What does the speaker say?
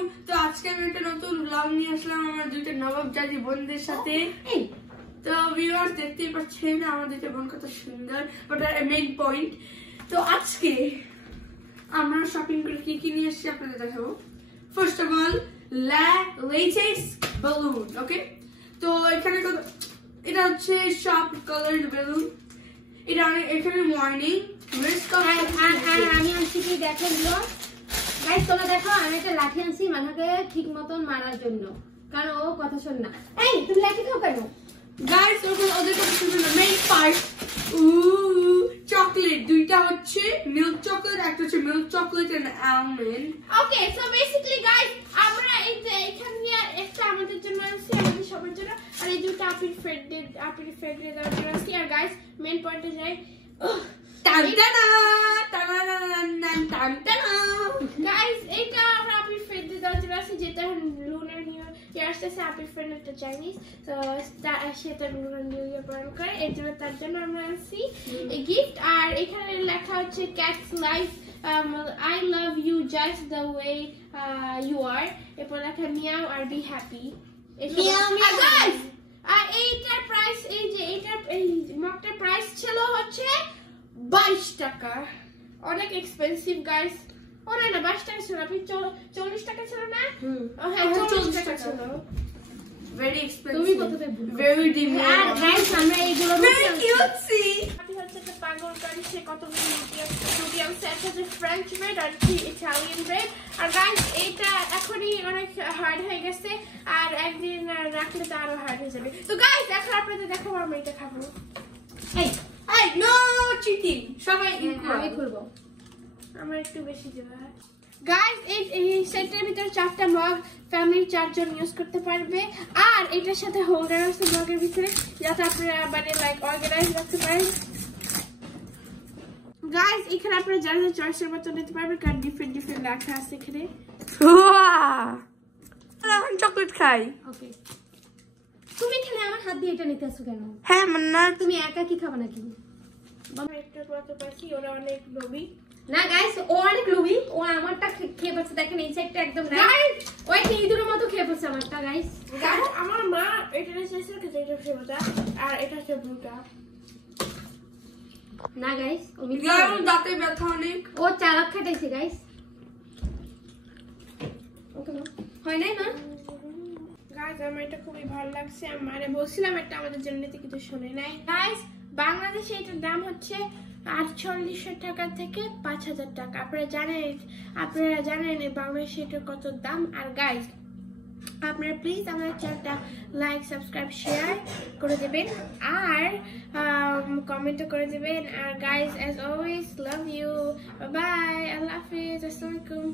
আলাইকুম। তো আজকে আমি একটা নতুন ব্লগ নিয়ে আসলাম আমার দুইটা নবাবজাদি বোনদের সাথে। তো ভিউয়ার্স দেখতেই পাচ্ছেন আমার দুইটা বোন কত সুন্দর, ওটা মেইন পয়েন্ট। তো আজকে আমরা শপিং করে কি কি নিয়ে এসেছি আপনাদের দেখাবো। First of all latest balloon. Okay, তো এখানে এটা হচ্ছে সফট কালারড বেলুন। এটা এখানে মর্নিং আমি আনছি কি দেখেন গাইস, তোমরা দেখো আমি একটা লাঠি আনছি মাথাকে ঠিক মতন মারার জন্য, কারণ ও কথা শোন না। এই তুমি লাঠি খাও কেন গাইস? ওদের কথা শুনুন না। মেইন পার্ট চকলেট দুইটা হচ্ছে মিল্ক চকলেট, একটা হচ্ছে milk chocolate and almond. Okay, so basically guys আমরা এই যে এখানে একটা আমাদের জন্য আনছি, আমাদের সবার জন্য, আর এই দুটো আপির ফ্রেন্ডের জন্য আনছি। আর গাইস মেইন পয়েন্টে যাই, গাইস এইটা আমরা আপির ফ্রেন্ডের জন্য আনছি, যেটা লুনার নিউ ইয়ার আসছে। আপির ফ্রেন্ড একটা চাইনিজ, তো সেটা লুনার নিউ ইয়ার পালন করে, এর জন্য তার জন্য আমরা আনছি এই গিফট। আর এখানে লেখা হচ্ছে cat's life, I love you just the way you are. এরপর লেখা মিয়াও আর বি হ্যাপি। গাইস আর এইটার প্রাইস, এই যে এইটার এই মগটার প্রাইস ছিল হচ্ছে 22 টাকা। অনেক এক্সপেন্সিভ গাইস। ওরে না 22 টাকা ছিল, আপনি 40 টাকা ছিল না? হ্যাঁ 40 টাকা ছিল। Very expensive. তুমি কততে ভুল? Very demanding. আর গাইস আমরা এইগুলো Very cutesy. আপনি হচ্ছে একটা পাগল গাড়ি, সে কতগুলো মিডিয়াম সেট আছে, ফ্রেঞ্চ ব্রেড আর ইটালিয়ান ব্রেড। আর গাইস এটা এখনই অনেক হার্ড হয়ে গেছে, আর একদিন রাখলে তো আরো হার্ড হয়ে যাবে। তো গাইস এখন আপনাদের দেখাবো আমরা এটা খাবো। Hey, no cheating. সবাই আমি খুলবো, আমার একটু বেশি দেওয়া। গাইস এই সেটের ভিতরে 4টা মগ ফ্যামিলির 4 জন ইউজ করতে পারবে। আর এটার সাথে হোল্ডার আছে মগের ভিতরে, যাতে আপনারা মানে লাইক অর্গানাইজ রাখতে পারেন। গাইস এখানে আপনারা যারা চয়েসের মতো নিতে পারবেন, কারণ ডিফারেন্ট লেখা আছে এখানে। এখন চকলেট খাই। ওকে, তুমি এখানে আমার হাত দিয়ে এটা নিতে আসো কেন? হ্যাঁ মান্না, তুমি একা কি খাবে নাকি? একটা কথা পাচ্ছি, ওরা অনেক লোভী না গাইস, ও অনেক লোভী। ও আমারটা খেয়ে পড়ছে, দেখেন এই সাইডটা একদম না, ও একটা ইঁদুরের মতো খেয়ে পড়ছে আমারটা। গাইস আমার মা এটা চাইছে যেটা ফেভারটা, আর এটা হচ্ছে ব্লুটা না গাইস। ও দাঁতে ব্যথা অনেক, ও চালাক খাটাইছে গাইস। ওকে না হয় নাই মা। গাইস আমার এটা খুবই ভালো লাগছে, মানে বলছিলাম এটা আমাদের জন্য নিতে, কিন্তু শুনে নাই। গাইস বাংলাদেশে এটার দাম হচ্ছে 4800 টাকা থেকে 5000 টাকা। আপনারা জানেন বাংলাদেশে এটার কত দাম। আর গাইস আপনারা প্লিজ আমার চ্যানেলটা লাইক সাবস্ক্রাইব শেয়ার করে দেবেন, আর কমেন্টও করে দেবেন। আর guys as always love you, bye, আল্লাহ হাফেজ, আসসালামু আলাইকুম।